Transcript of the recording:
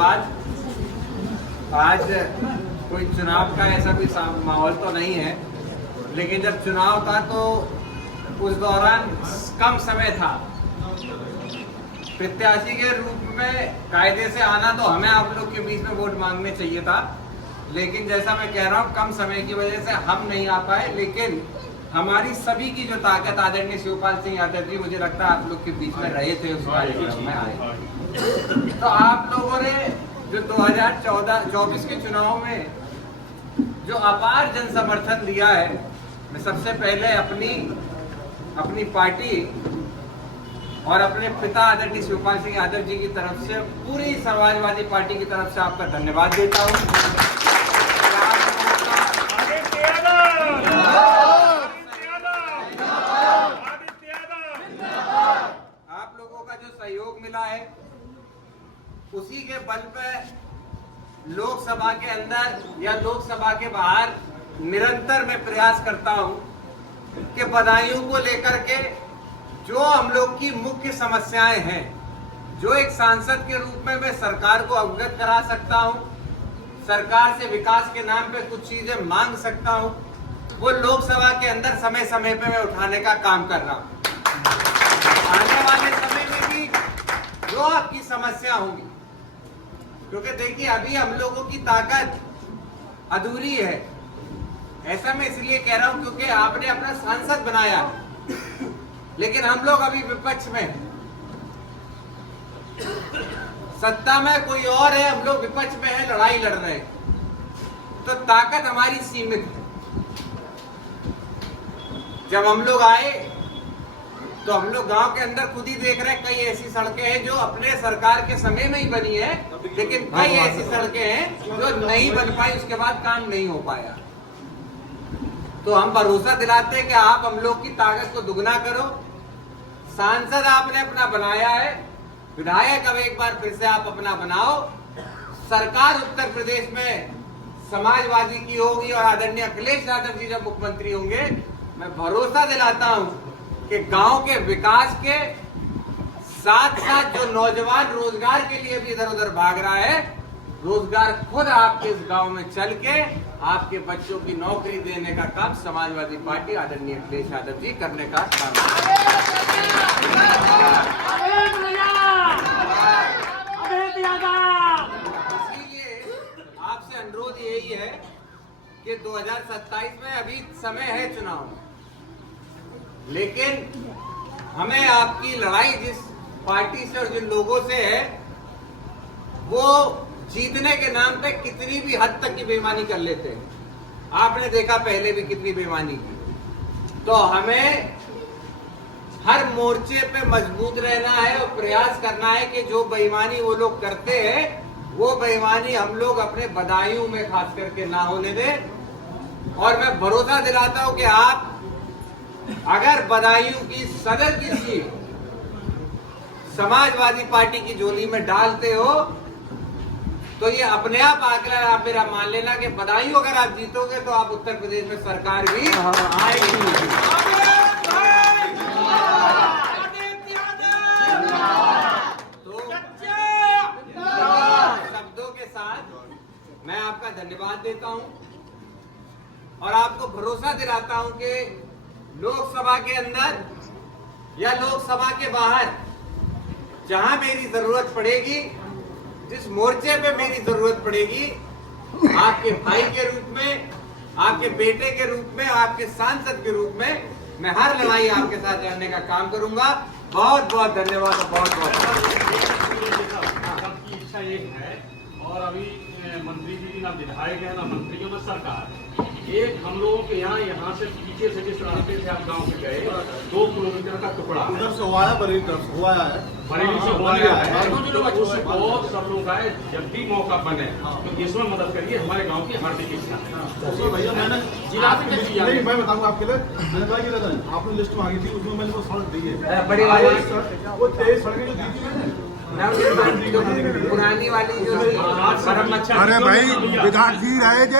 आज कोई चुनाव का ऐसा कोई माहौल तो नहीं है, लेकिन जब चुनाव था तो उस दौरान कम समय था। प्रत्याशी के रूप में कायदे से आना तो हमें आप लोग के बीच में वोट मांगने चाहिए था, लेकिन जैसा मैं कह रहा हूँ कम समय की वजह से हम नहीं आ पाए। लेकिन हमारी सभी की जो ताकत आदरणीय शिवपाल सिंह यादव जी, मुझे लगता है आप लोग के बीच में रहे थे, उस कार्यक्रम में आए। तो आप लोगों ने जो 2024 के चुनाव में जो अपार जन समर्थन दिया है, मैं सबसे पहले अपनी पार्टी और अपने पिता आदरणीय शिवपाल सिंह यादव जी की तरफ से पूरी समाजवादी पार्टी की तरफ से आपका धन्यवाद देता हूं। आप लोगों का जो सहयोग मिला है, उसी के बल पे लोकसभा के अंदर या लोकसभा के बाहर निरंतर मैं प्रयास करता हूं कि बदायूं को लेकर के जो हम लोग की मुख्य समस्याएं हैं, जो एक सांसद के रूप में मैं सरकार को अवगत करा सकता हूं, सरकार से विकास के नाम पे कुछ चीजें मांग सकता हूं, वो लोकसभा के अंदर समय समय पे मैं उठाने का काम कर रहा हूं। आने वाले समय में भी जो आपकी समस्या होंगी, क्योंकि देखिए अभी हम लोगों की ताकत अधूरी है। ऐसा मैं इसलिए कह रहा हूं क्योंकि आपने अपना सांसद बनाया, लेकिन हम लोग अभी विपक्ष में हैं। सत्ता में कोई और है, हम लोग विपक्ष में हैं, लड़ाई लड़ रहे हैं, तो ताकत हमारी सीमित है। जब हम लोग आए तो हम लोग गांव के अंदर खुद ही देख रहे हैं, कई ऐसी सड़कें हैं जो अपने सरकार के समय में ही बनी है, लेकिन कई ऐसी सड़कें हैं जो नहीं बन पाई, उसके बाद काम नहीं हो पाया। तो हम भरोसा दिलाते हैं कि आप हम लोग की ताकत को दुगना करो। सांसद आपने अपना बनाया है, विधायक अब एक बार फिर से आप अपना बनाओ। सरकार उत्तर प्रदेश में समाजवादी की होगी और आदरणीय अखिलेश यादव जी जब मुख्यमंत्री होंगे, मैं भरोसा दिलाता हूं कि गांव के विकास के साथ साथ जो नौजवान रोजगार के लिए भी इधर उधर भाग रहा है, रोजगार खुद आपके इस गांव में चल के आपके बच्चों की नौकरी देने का काम समाजवादी पार्टी आदरणीय अखिलेश यादव जी करने का काम इसीलिए आपसे अनुरोध यही है कि 2027 में अभी समय है चुनाव में, लेकिन हमें आपकी लड़ाई जिस पार्टी से और जिन लोगों से है, वो जीतने के नाम पे कितनी भी हद तक की बेईमानी कर लेते हैं। आपने देखा पहले भी कितनी बेईमानी की। तो हमें हर मोर्चे पे मजबूत रहना है और प्रयास करना है कि जो बेईमानी वो लोग करते हैं, वो बेईमानी हम लोग अपने बदायूं में खास करके ना होने दें। और मैं भरोसा दिलाता हूं कि आप अगर बदायूं की सदर की सीट समाजवादी पार्टी की झोली में डालते हो, तो ये अपने आप आंकड़ा आप मेरा मान लेना कि बदायूं अगर आप जीतोगे तो आप उत्तर प्रदेश में सरकार भी आएगी। तो शब्दों के साथ मैं आपका धन्यवाद देता हूं और आपको भरोसा दिलाता हूं कि लोकसभा के अंदर या लोकसभा के बाहर जहां मेरी जरूरत पड़ेगी, जिस मोर्चे पे मेरी जरूरत पड़ेगी, आपके भाई के रूप में, आपके बेटे के रूप में, आपके सांसद के रूप में मैं हर लड़ाई आपके साथ लड़ने का काम करूंगा। बहुत बहुत धन्यवाद और बहुत सबकी इच्छा एक है। और अभी मंत्री जी ना विधायक है, ना मंत्रियों, ना सरकार। एक हम लोगों के यहाँ से पीछे से जिस रास्ते से आप गांव से गए, 2 किलोमीटर का टुकड़ा उधर से हुआ है, बरेली तरफ से हुआ है, बरेली से हुआ है, उससे बहुत सब लोग आए। जब भी मौका बने तो इसमें मदद करिए, हमारे गांव की हार्दिक इच्छा है। भैया मैंने जिला नहीं, मैं बताऊंगा आपके लिए, मैंने कहा कि आपने लिस्ट मांगी थी, उसमें मैंने वो सड़क दी है, बड़ी वाली वो 23 सड़कें जो दी थी मैंने, पुरानी वाली जो अरे भाई विधायक जी रहेंगे।